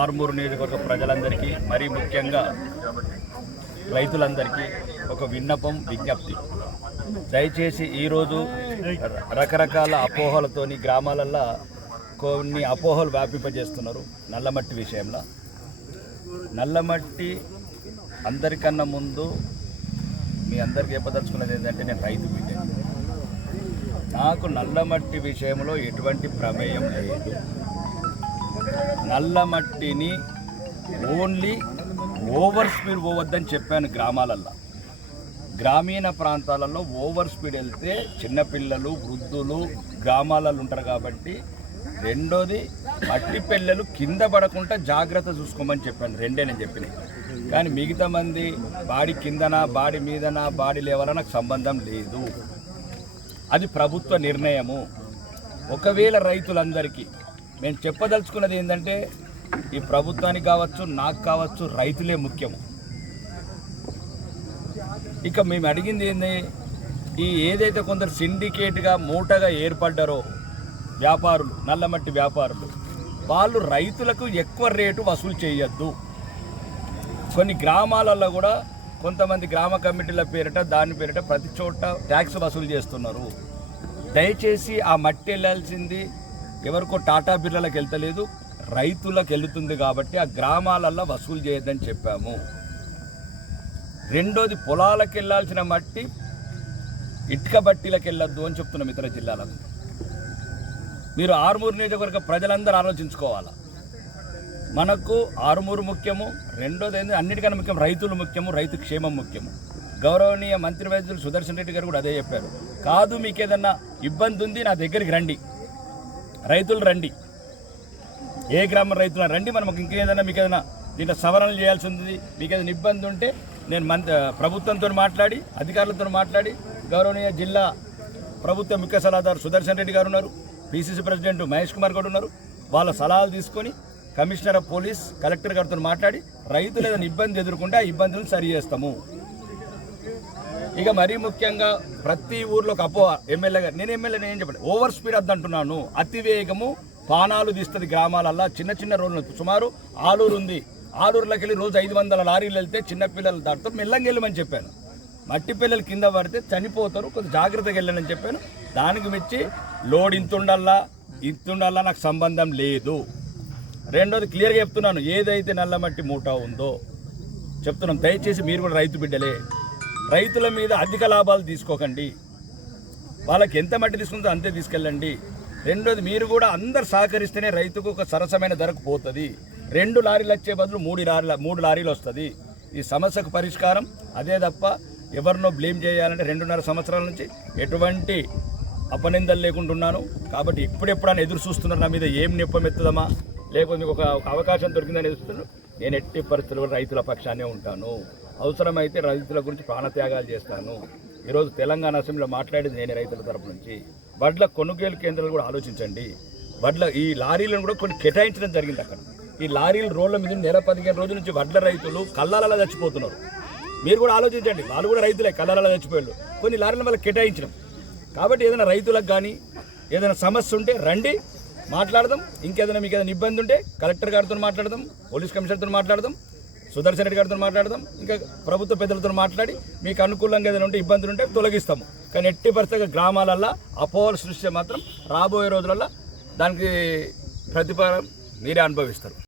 ఆర్మూరు నియోజకవర్గ ప్రజలందరికీ మరీ ముఖ్యంగా రైతులందరికీ ఒక విజ్ఞప్తి. దయచేసి ఈరోజు రకరకాల అపోహలతోని గ్రామాలల్లో కొన్ని అపోహలు వ్యాపింపజేస్తున్నారు. నల్లమట్టి విషయంలో నల్లమట్టి అందరికన్నా ముందు మీ అందరికీ చెప్పదలుచుకున్నది ఏంటంటే, నేను రైతు బిడ్డ. నాకు నల్లమట్టి విషయంలో ఎటువంటి ప్రమేయం లేదు. నల్లమట్టిని ఓన్లీ ఓవర్ స్పీడ్ పోవద్దని చెప్పాను. గ్రామీణ ప్రాంతాలలో ఓవర్ స్పీడ్ వెళ్తే చిన్నపిల్లలు, వృద్ధులు గ్రామాలలో ఉంటారు కాబట్టి. రెండోది, మట్టి పిల్లలు కింద పడకుండా జాగ్రత్త చూసుకోమని చెప్పాను. రెండే నేను చెప్పినాయి. కానీ మిగతా మంది బాడీ కిందనా, బాడీ మీదనా, బాడీ లేవాలా నాకు సంబంధం లేదు. అది ప్రభుత్వ నిర్ణయము. ఒకవేళ రైతులందరికీ మేము చెప్పదలుచుకున్నది ఏంటంటే, ఈ ప్రభుత్వానికి కావచ్చు, నాకు కావచ్చు, రైతులే ముఖ్యము. ఇక మేము అడిగింది ఏంది, ఈ ఏదైతే కొందరు సిండికేట్గా మూటగా ఏర్పడ్డారో వ్యాపారులు, నల్లమట్టి వ్యాపారులు, వాళ్ళు రైతులకు ఎక్కువ రేటు వసూలు చేయొద్దు. కొన్ని గ్రామాలలో కూడా కొంతమంది గ్రామ కమిటీల పేరిట దాని పేరిట ప్రతి చోట ట్యాక్స్ వసూలు చేస్తున్నారు. దయచేసి ఆ మట్టి వెళ్ళాల్సింది ఎవరికో టాటా బిర్లలకు వెళ్తలేదు, రైతులకు వెళుతుంది. కాబట్టి ఆ గ్రామాలల్లో వసూలు చేయొద్దని చెప్పాము. రెండోది, పొలాలకు వెళ్ళాల్సిన మట్టి ఇటుక బట్టీలకు వెళ్ళొద్దు అని చెప్తున్నాం ఇతర జిల్లాలకు. మీరు ఆర్మూరు నియోజకవర్గ ప్రజలందరూ ఆలోచించుకోవాలి. మనకు ఆర్మూరు ముఖ్యము. రెండోది ఏంటంటే, అన్నిటికన్నా ముఖ్యం రైతులు ముఖ్యము, రైతు క్షేమం ముఖ్యము. గౌరవనీయ మంత్రి వైద్యులు సుదర్శన్ రెడ్డి గారు కూడా అదే చెప్పారు. కాదు, మీకు ఏదన్నా ఇబ్బంది ఉంది నా దగ్గరికి రండి, రైతులు రండి, ఏ గ్రామం రైతులు రండి, మనం ఇంకేదైనా మీకు ఏదైనా దీంట్లో సవరణలు చేయాల్సి ఉంది, మీకు ఏదైనా ఇబ్బంది ఉంటే నేను ప్రభుత్వంతో మాట్లాడి, అధికారులతో మాట్లాడి, గౌరవనీయ జిల్లా ప్రభుత్వ ముఖ్య సలహాదారు సుదర్శన్ రెడ్డి గారు ఉన్నారు, పిసిసి ప్రెసిడెంట్ మహేష్ కుమార్ గారు ఉన్నారు. వాళ్ళ సలహాలు తీసుకొని కమిషనర్ ఆఫ్ పోలీస్, కలెక్టర్ గారితో మాట్లాడి రైతులు ఏదైనా ఇబ్బంది ఎదుర్కొంటే ఆ ఇబ్బందులను సరి చేస్తాము. ఇక మరీ ముఖ్యంగా ప్రతి ఊర్లో ఒక అపోహ, ఎమ్మెల్యేగా నేను ఏం చెప్పండి, ఓవర్ స్పీడ్ వద్దంటున్నాను. అతివేగము పానాలు తీస్తుంది గ్రామాలల్లో. చిన్న చిన్న రోడ్లు, సుమారు ఆలూరు ఉంది, ఆలూరులోకి వెళ్ళి రోజు 500 లారీలు వెళ్తే చిన్నపిల్లలు దాటుతారు, మెల్లంగా వెళ్ళమని చెప్పాను. మట్టి పిల్లలు కింద పడితే చనిపోతారు, కొంచెం జాగ్రత్తగా వెళ్ళాలని చెప్పాను. దానికి మెచ్చి లోడ్ ఇంతుండల్లా నాకు సంబంధం లేదు. రెండోది, క్లియర్గా చెప్తున్నాను, ఏదైతే నల్లమట్టి మూట ఉందో చెప్తున్నాం. దయచేసి మీరు కూడా రైతు బిడ్డలే, రైతుల మీద అధిక లాభాలు తీసుకోకండి. వాళ్ళకి ఎంత మట్టి తీసుకుందో అంతే తీసుకెళ్ళండి. రెండోది, మీరు కూడా అందరు సహకరిస్తేనే రైతుకు ఒక సరసమైన ధరకు పోతుంది. 2 లారీలు వచ్చే బదులు 3 లారీలు వస్తుంది. ఈ సమస్యకు పరిష్కారం అదే తప్ప ఎవరినో బ్లేమ్ చేయాలంటే 2.5 సంవత్సరాల నుంచి ఎటువంటి అపనిందలు లేకుంటున్నాను. కాబట్టి ఎప్పుడెప్పుడైనా ఎదురు చూస్తున్నారు నా మీద ఏం నెప్పమెత్తుదమా, లేకపోతే మీకు ఒక అవకాశం దొరికిందని ఎదురుస్తున్నారు. నేను ఎట్టి పరిస్థితుల్లో రైతుల పక్షాన్నే ఉంటాను. అవసరమైతే రైతుల గురించి ప్రాణత్యాగాలు చేస్తాను. ఈరోజు తెలంగాణ అసెంబ్లీలో మాట్లాడేది నేనే రైతుల తరపు నుంచి. వడ్ల కొనుగోలు కేంద్రాలు కూడా ఆలోచించండి. ఈ లారీలను కూడా కొన్ని కేటాయించడం జరిగింది. అక్కడ ఈ లారీలు రోడ్ల మీద నెల 15 రోజుల నుంచి వడ్ల రైతులు కళ్ళాలలో చచ్చిపోతున్నారు. మీరు కూడా ఆలోచించండి, వాళ్ళు కూడా రైతులే, కళ్ళాలలో చచ్చిపోయారు. కొన్ని లారీలను వాళ్ళకి కేటాయించడం. కాబట్టి ఏదైనా రైతులకు కానీ ఏదైనా సమస్య ఉంటే రండి, మాట్లాడదాం. ఇంకేదైనా మీకు ఏదైనా ఇబ్బంది ఉంటే కలెక్టర్ గారితో మాట్లాడదాం, పోలీస్ కమిషనర్తో మాట్లాడదాం, సుదర్శన్ రెడ్డి గారితో మాట్లాడదాం, ఇంకా ప్రభుత్వ పెద్దలతో మాట్లాడి మీకు అనుకూలంగా ఏదైనా ఉంటే ఇబ్బందులు ఉంటే తొలగిస్తాము. కానీ ఎట్టి పరిస్థితిగా గ్రామాలల్లో అపోహలు సృష్టి మాత్రం రాబోయే రోజులలో దానికి ప్రతిఫలం మీరే అనుభవిస్తారు.